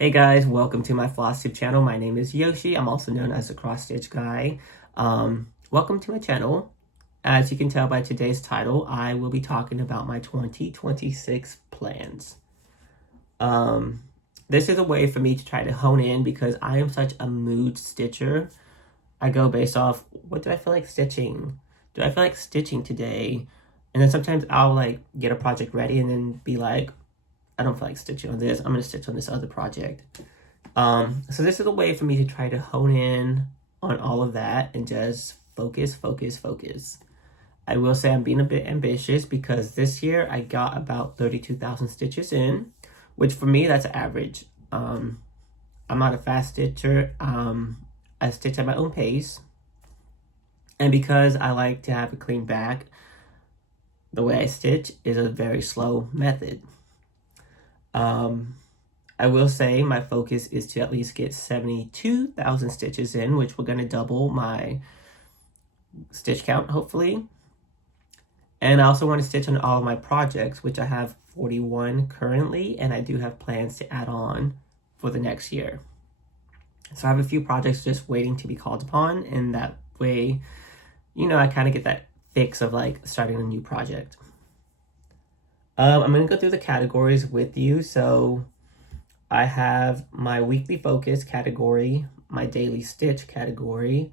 Hey guys, welcome to my floss tube channel. My name is Yoshi. I'm also known as the cross stitch guy. Welcome to my channel. As you can tell by today's title, I will be talking about my 2026 plans. This is a way for me to try to hone in because I am such a mood stitcher. I go based off, what do I feel like stitching? Do I feel like stitching today? And then sometimes I'll like get a project ready and then be like, I don't feel like stitching on this. I'm going to stitch on this other project. So this is a way for me to try to hone in on all of that and just focus. I will say I'm being a bit ambitious because this year I got about 32,000 stitches in, which for me, that's average. I'm not a fast stitcher. I stitch at my own pace. And because I like to have a clean back, the way I stitch is a very slow method. I will say my focus is to at least get 72,000 stitches in, which we're going to double my stitch count, hopefully. And I also want to stitch on all of my projects, which I have 41 currently, and I do have plans to add on for the next year. So I have a few projects just waiting to be called upon, and that way, I kind of get that fix of like starting a new project. I'm going to go through the categories with you. So I have my weekly focus category, my daily stitch category.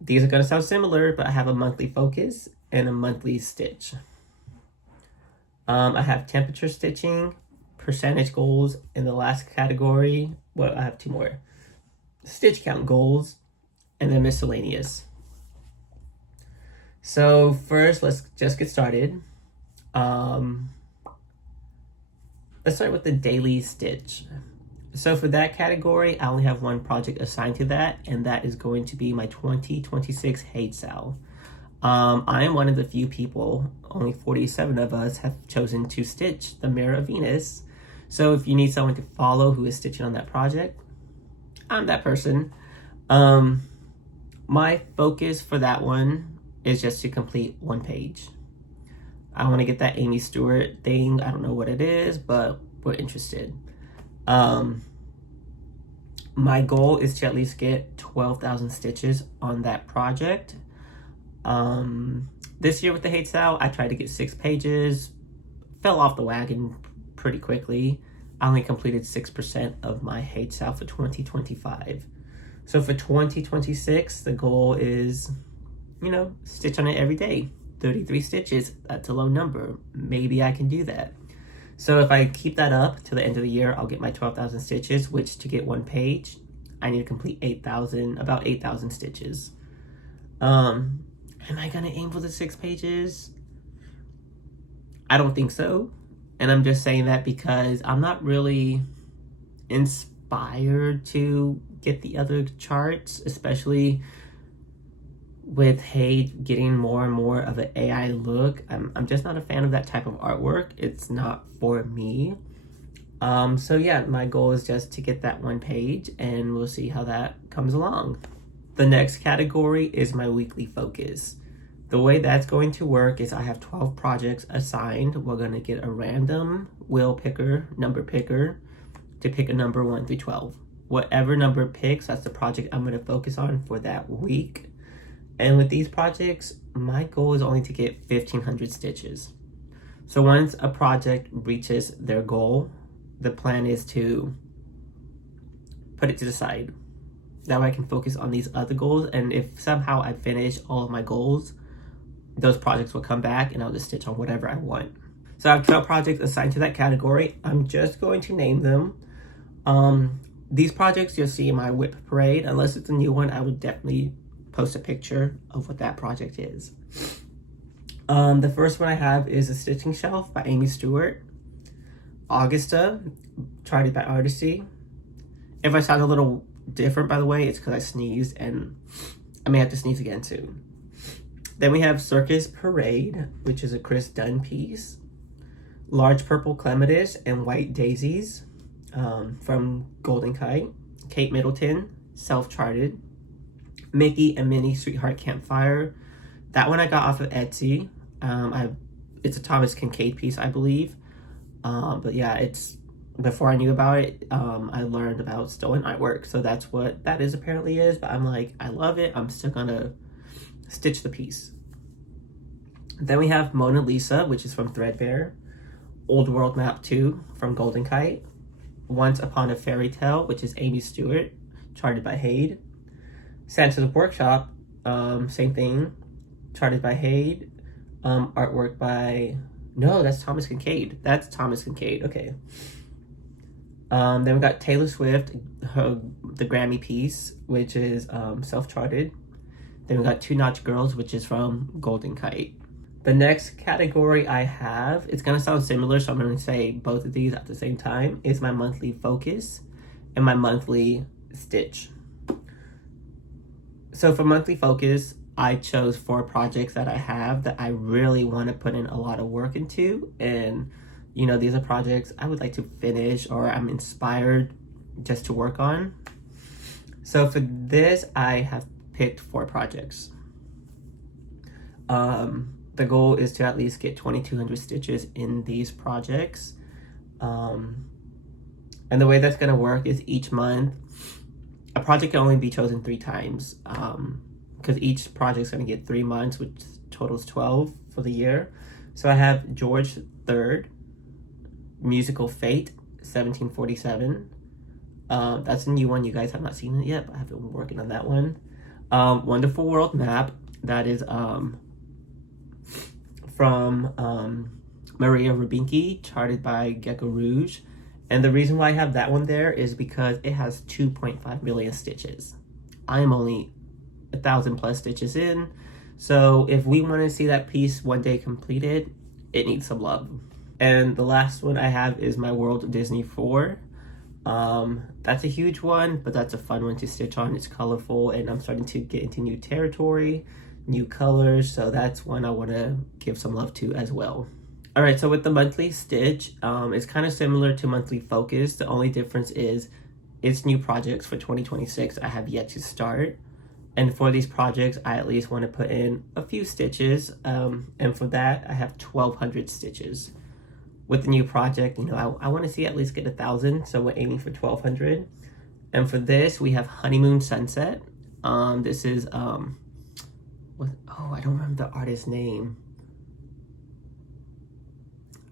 These are going to sound similar, but I have a monthly focus and a monthly stitch. I have temperature stitching, percentage goals, and the last category, well, I have two more. Stitch count goals, and then miscellaneous. So first, let's just get started. Let's start with the daily stitch. So for that category, I only have one project assigned to that, and that is going to be my 2026 hate sale. I am one of the few people, only 47 of us have chosen to stitch the Mirror of Venus. So if you need someone to follow who is stitching on that project, I'm that person. My focus for that one is just to complete one page. I want to get that Amy Stewart thing. I don't know what it is, but we're interested. My goal is to at least get 12,000 stitches on that project. This year with the hate sale, I tried to get 6 pages, fell off the wagon pretty quickly. I only completed 6% of my hate sale for 2025. So for 2026, the goal is, stitch on it every day. 33 stitches, that's a low number. Maybe I can do that. So if I keep that up to the end of the year, I'll get my 12,000 stitches, which to get one page, I need to complete about 8,000 stitches. Am I gonna aim for the 6 pages? I don't think so. And I'm just saying that because I'm not really inspired to get the other charts, especially with Hate getting more and more of an AI look. I'm just not a fan of that type of artwork. It's not for me. So yeah, my goal is just to get that one page, and we'll see how that comes along. The next category is my weekly focus. The way that's going to work is I have 12 projects assigned. We're going to get a random number picker, to pick a number 1 through 12. Whatever number it picks, that's the project I'm going to focus on for that week. And with these projects, my goal is only to get 1,500 stitches. So once a project reaches their goal, the plan is to put it to the side. That way I can focus on these other goals. And if somehow I finish all of my goals, those projects will come back and I'll just stitch on whatever I want. So I have 12 projects assigned to that category. I'm just going to name them. These projects you'll see in my whip parade. Unless it's a new one, I would definitely post a picture of what that project is. The first one I have is a stitching shelf by Amy Stewart. Augusta, tried it by Artisy. If I sound a little different, by the way, it's because I sneezed, and I may have to sneeze again soon. Then we have Circus Parade, which is a Chris Dunn piece. Large Purple Clematis and White Daisies from Golden Kite. Kate Middleton, Self-Charted. Mickey and Minnie Sweetheart Campfire. That one I got off of Etsy. It's a Thomas Kincaid piece, I believe. But yeah, it's before I knew about it, I learned about stolen artwork. So that's what that is apparently is. But I'm like, I love it. I'm still gonna stitch the piece. Then we have Mona Lisa, which is from Threadbare. Old World Map 2 from Golden Kite. Once Upon a Fairy Tale, which is Amy Stewart, charted by Hade. Santa's Workshop, same thing, charted by Hade. Artwork by, no, that's Thomas Kincaid. That's Thomas Kincaid, okay. Then we got Taylor Swift, the Grammy piece, which is self-charted. Then we got Two Notch Girls, which is from Golden Kite. The next category I have, it's going to sound similar, so I'm going to say both of these at the same time, is my monthly focus and my monthly stitch. So for monthly focus, I chose 4 projects that I have that I really want to put in a lot of work into. And, you know, these are projects I would like to finish or I'm inspired just to work on. So for this, I have picked 4 projects. The goal is to at least get 2,200 stitches in these projects. And the way that's going to work is each month, a project can only be chosen 3 times. Because each project is going to get 3 months, which totals 12 for the year. So I have George III, Musical Fate, 1747. That's a new one. You guys have not seen it yet, but I have been working on that one. Wonderful World Map, that is from Maria Rubinki, charted by Gecko Rouge. And the reason why I have that one there is because it has 2.5 million stitches. I am only 1,000 plus stitches in. So if we want to see that piece one day completed, it needs some love. And the last one I have is my World Disney 4. That's a huge one, but that's a fun one to stitch on. It's colorful and I'm starting to get into new territory, new colors. So that's one I want to give some love to as well. All right, so with the monthly stitch, it's kind of similar to monthly focus. The only difference is it's new projects for 2026 I have yet to start. And for these projects, I at least want to put in a few stitches. And for that, I have 1,200 stitches. With the new project, you know, I want to see at least get 1,000. So we're aiming for 1,200. And for this, we have Honeymoon Sunset. This is, I don't remember the artist's name.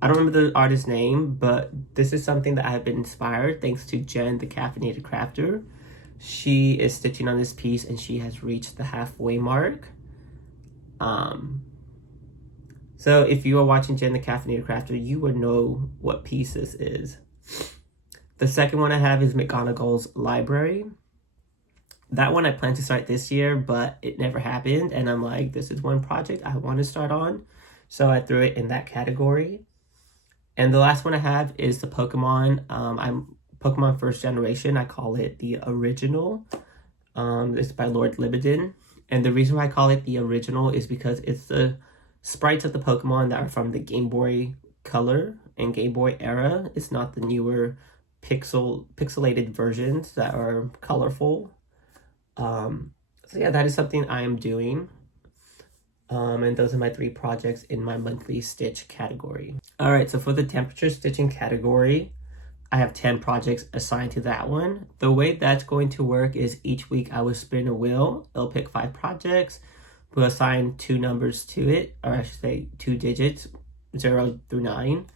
I don't remember the artist's name, but this is something that I have been inspired thanks to Jen, the Caffeinated Crafter. She is stitching on this piece and she has reached the halfway mark. So if you are watching Jen, the Caffeinated Crafter, you would know what piece this is. The second one I have is McGonagall's Library. That one I plan to start this year, but it never happened. And I'm like, this is one project I want to start on. So I threw it in that category. And the last one I have is the Pokemon. I'm Pokemon First Generation. I call it the original. It's by Lord Libidin. And the reason why I call it the original is because it's the sprites of the Pokemon that are from the Game Boy Color and Game Boy era. It's not the newer pixelated versions that are colorful. So yeah, that is something I am doing. And those are my 3 projects in my monthly stitch category. All right, so for the temperature stitching category, I have 10 projects assigned to that one. The way that's going to work is each week I will spin a wheel. It'll pick 5 projects. We'll assign 2 numbers to it, or I should say 2 digits, 0 through 9.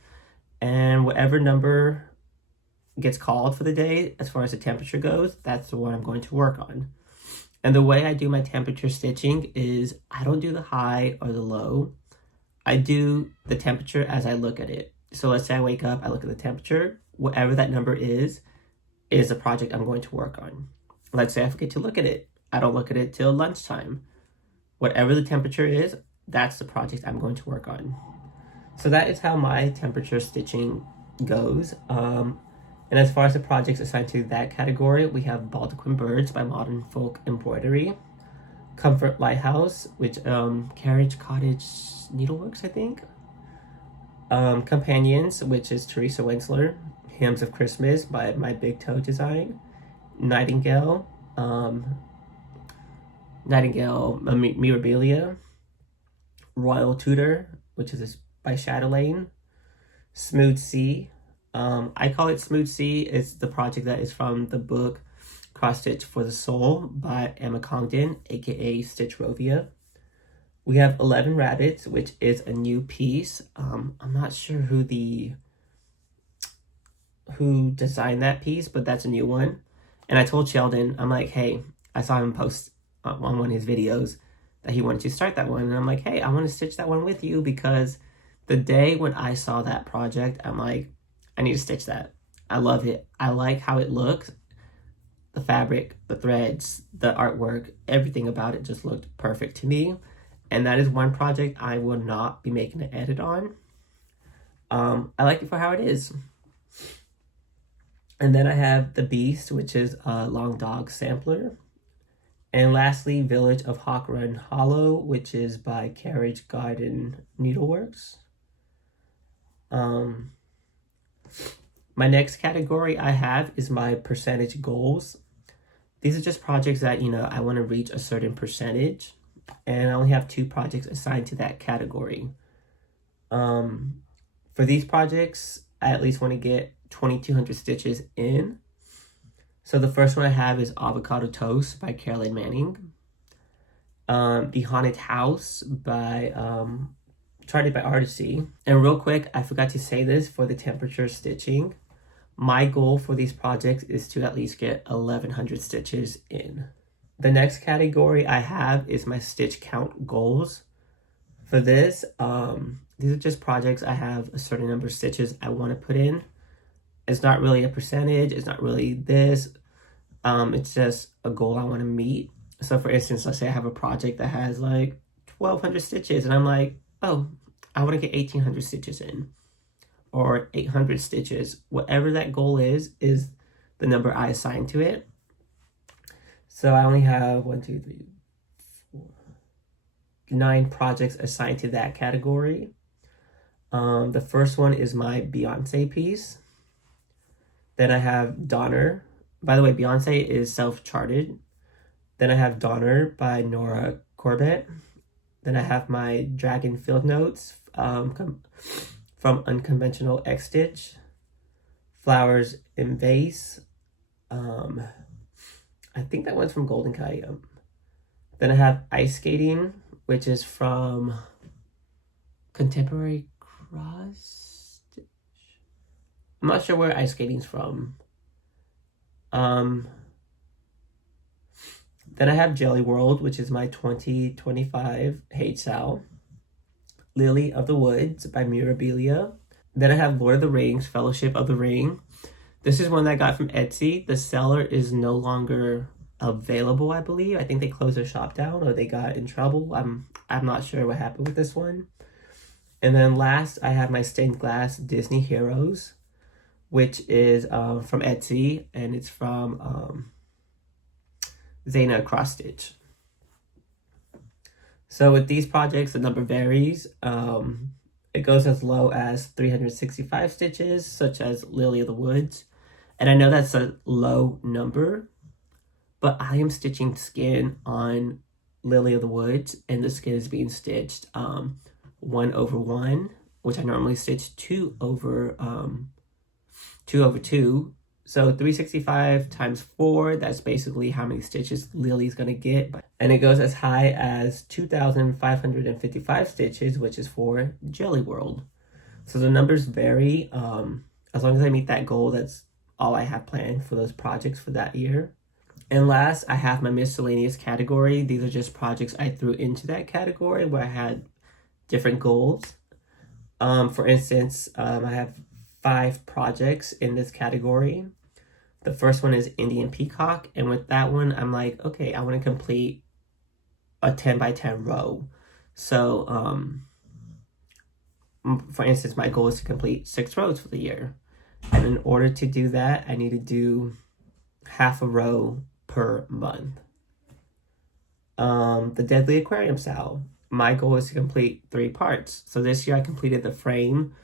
And whatever number gets called for the day, as far as the temperature goes, that's the one I'm going to work on. And the way I do my temperature stitching is I don't do the high or the low. I do the temperature as I look at it. So let's say I wake up, I look at the temperature. Whatever that number is a project I'm going to work on. Let's say I forget to look at it. I don't look at it till lunchtime. Whatever the temperature is, that's the project I'm going to work on. So that is how my temperature stitching goes. And as far as the projects assigned to that category, we have Baldequin Birds by Modern Folk Embroidery, Comfort Lighthouse, which Carriage Cottage Needleworks, I think. Companions, which is Teresa Winsler, Hymns of Christmas by My Big Toe Design, Nightingale, Mirabilia, Royal Tudor, which is by Chatelaine, Smooth Sea, I call it Smooth Sea. It's the project that is from the book Cross Stitch for the Soul by Emma Congdon, aka Stitch Rovia. We have 11 Rabbits, which is a new piece. I'm not sure who designed that piece, but that's a new one. And I told Sheldon, I'm like, hey, I saw him post on one of his videos that he wanted to start that one. And I'm like, hey, I want to stitch that one with you, because the day when I saw that project, I'm like, I need to stitch that. I love it. I like how it looks. The fabric, the threads, the artwork, everything about it just looked perfect to me. And that is one project I will not be making an edit on. I like it for how it is. And then I have The Beast, which is a Long Dog sampler. And lastly, Village of Hawk Run Hollow, which is by Carriage Garden Needleworks. My next category I have is my percentage goals. These are just projects that, I want to reach a certain percentage. And I only have 2 projects assigned to that category. For these projects, I at least want to get 2,200 stitches in. So the first one I have is Avocado Toast by Caroline Manning. The Haunted House by charted by Artisy. And real quick, I forgot to say this for the temperature stitching. My goal for these projects is to at least get 1,100 stitches in. The next category I have is my stitch count goals. For this, these are just projects I have a certain number of stitches I want to put in. It's not really a percentage. It's not really this. It's just a goal I want to meet. So for instance, let's say I have a project that has like 1,200 stitches and I'm like, oh, I want to get 1,800 stitches in, or 800 stitches. Whatever that goal is the number I assign to it. So I only have 9 projects assigned to that category. The first one is my Beyonce piece. Then I have Donner. By the way, Beyonce is self-charted. Then I have Donner by Nora Corbett. Then I have my Dragon Field Notes from Unconventional X Stitch. Flowers in Vase. I think that one's from Golden Coyote. Then I have Ice Skating, which is from Contemporary Cross Stitch. I'm not sure where Ice Skating's from. Then I have Jelly World, which is my 2025 Hate Sal. Lily of the Woods by Mirabilia. Then I have Lord of the Rings, Fellowship of the Ring. This is one that I got from Etsy. The seller is no longer available, I believe. I think they closed their shop down or they got in trouble. I'm not sure what happened with this one. And then last, I have my Stained Glass Disney Heroes, which is from Etsy, and it's from Zayna Cross Stitch. So with these projects, the number varies. It goes as low as 365 stitches, such as Lily of the Woods. And I know that's a low number, but I am stitching skin on Lily of the Woods, and the skin is being stitched 1/1, which I normally stitch 2/2. So 365 times 4, that's basically how many stitches Lily's going to get. And it goes as high as 2,555 stitches, which is for Jelly World. So the numbers vary. As long as I meet that goal, that's all I have planned for those projects for that year. And last, I have my miscellaneous category. These are just projects I threw into that category where I had different goals. For instance, I have 5 projects in this category. The first one is Indian Peacock, and with that one, I'm like, okay, I want to complete a 10 by 10 row. So, for instance, my goal is to complete 6 rows for the year. And in order to do that, I need to do half a row per month. The Deadly Aquarium Sal. My goal is to complete 3 parts. So this year I completed the frame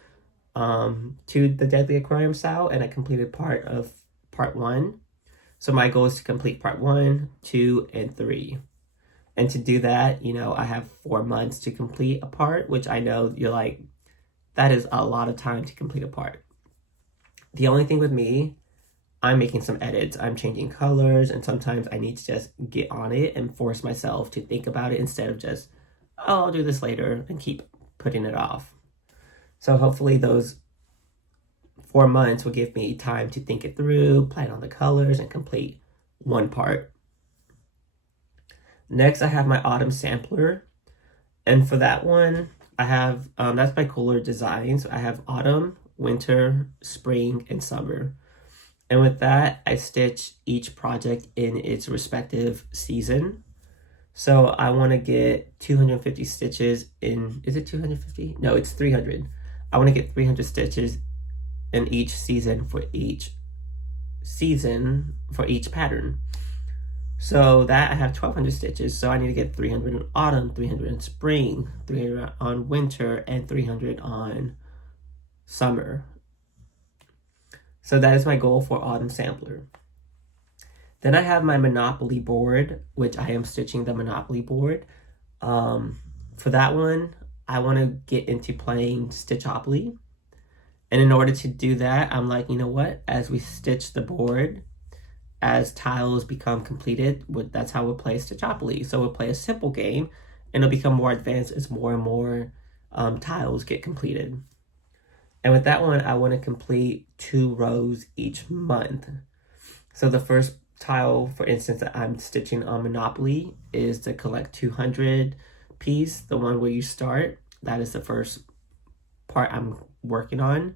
to the Deadly Aquarium Sal, and I completed part 1. So my goal is to complete part 1, 2, and 3. And to do that, I have 4 months to complete a part, which I know you're like, that is a lot of time to complete a part. The only thing with me, I'm making some edits. I'm changing colors, and sometimes I need to just get on it and force myself to think about it instead of just, oh, I'll do this later and keep putting it off. So hopefully those 4 months will give me time to think it through, plan on the colors, and complete one part. Next, I have my autumn sampler. And for that one, I have, that's by Cooler Designs. I have autumn, winter, spring, and summer. And with that, I stitch each project in its respective season. So I want to get 250 stitches in, is it 250? No, it's 300. I want to get 300 stitches in each season for each pattern. So that I have 1,200 stitches. So I need to get 300 in autumn, 300 in spring, 300 on winter, and 300 on summer. So that is my goal for autumn sampler. Then I have my Monopoly board, which I am stitching the Monopoly board. For that one, I want to get into playing Stitchopoly. And in order to do that, I'm like, you know what? As we stitch the board, as tiles become completed, that's how we'll play Stitchopoly. So we'll play a simple game, and it'll become more advanced as more and more tiles get completed. And with that one, I want to complete 2 rows each month. So the first tile, for instance, that I'm stitching on Monopoly is to collect 200 piece, the one where you start. That is the first part I'm working on.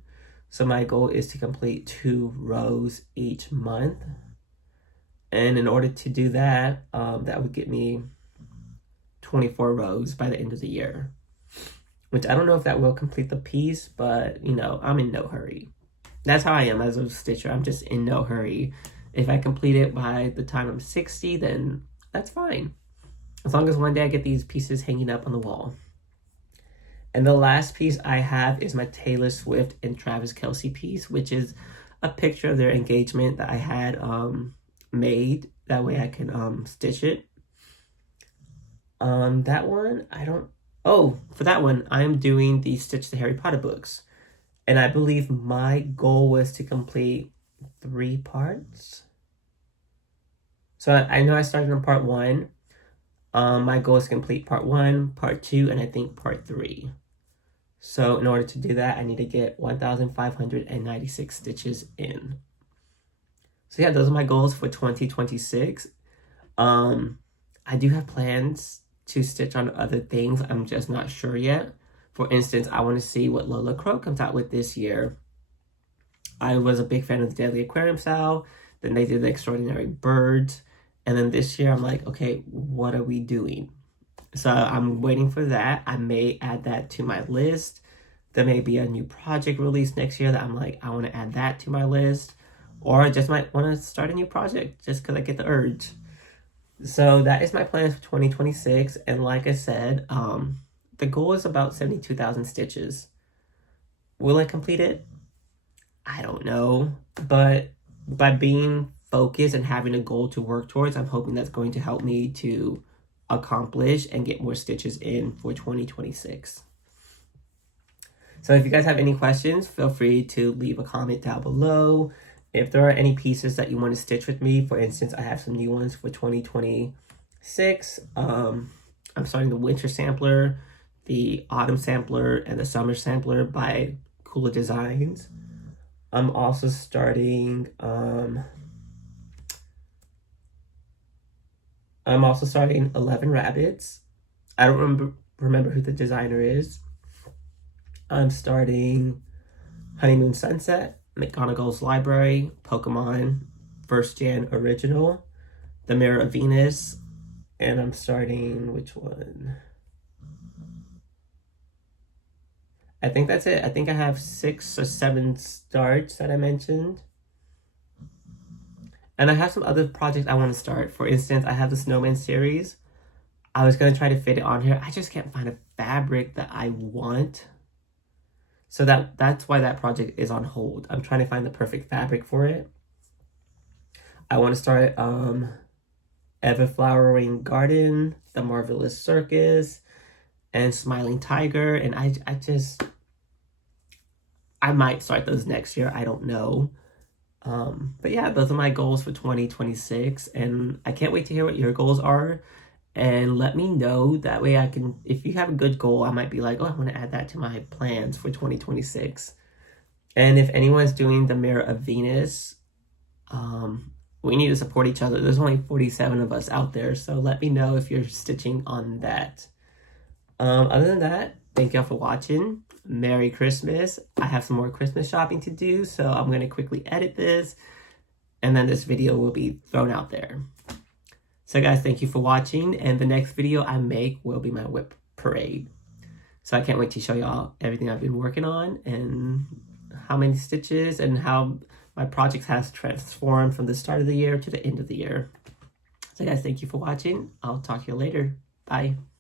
So my goal is to complete 2 rows each month. And in order to do that, that would get me 24 rows by the end of the year. Which I don't know if that will complete the piece, but, you know, I'm in no hurry. That's how I am as a stitcher. I'm just in no hurry. If I complete it by the time I'm 60, then that's fine. As long as one day I get these pieces hanging up on the wall. And the last piece I have is my Taylor Swift and Travis Kelce piece, which is a picture of their engagement that I had made. That way I can stitch it. That one, for that one, I'm doing the Stitch the Harry Potter books. And I believe my goal was to complete 3 parts. So I know I started on part 1. My goal is to complete part 1, part 2, and I think part 3. So in order to do that, I need to get 1,596 stitches in. So yeah, those are my goals for 2026. I do have plans to stitch on other things. I'm just not sure yet. For instance, I want to see what Lola Crow comes out with this year. I was a big fan of the Deadly Aquarium style. Then they did the Extraordinary Birds. And then this year, I'm like, okay, what are we doing? So I'm waiting for that. I may add that to my list. There may be a new project released next year that I'm like, I want to add that to my list. Or I just might want to start a new project just because I get the urge. So that is my plans for 2026. And like I said, the goal is about 72,000 stitches. Will I complete it? I don't know. But by being focused and having a goal to work towards, I'm hoping that's going to help me to accomplish and get more stitches in for 2026. So if you guys have any questions, feel free to leave a comment down below. If there are any pieces that you want to stitch with me, for instance, I have some new ones for 2026. I'm starting the winter sampler, the autumn sampler, and the summer sampler by Cooler Designs. I'm also starting 11 Rabbits. I don't remember who the designer is. I'm starting Honeymoon Sunset, McGonagall's Library, Pokemon, First Gen Original, The Mirror of Venus, and I'm starting, which one? I think that's it. I think I have 6 or 7 starts that I mentioned. And I have some other projects I want to start. For instance, I have the Snowman series. I was going to try to fit it on here. I just can't find a fabric that I want. So that's why that project is on hold. I'm trying to find the perfect fabric for it. I want to start Ever Flowering Garden, The Marvelous Circus, and Smiling Tiger. And I might start those next year. I don't know. But yeah, those are my goals for 2026, and I can't wait to hear what your goals are. And let me know. That way I can, if you have a good goal, I might be like, oh, I want to add that to my plans for 2026. And if anyone's doing the Mirror of Venus, we need to support each other. There's only 47 of us out there, so let me know if you're stitching on that. Other than that, thank y'all for watching. Merry Christmas. I have some more Christmas shopping to do, so I'm going to quickly edit this, and then this video will be thrown out there. So guys, thank you for watching, and the next video I make will be my whip parade. So I can't wait to show y'all everything I've been working on, and how many stitches, and how my project has transformed from the start of the year to the end of the year. So guys, thank you for watching. I'll talk to you later. Bye.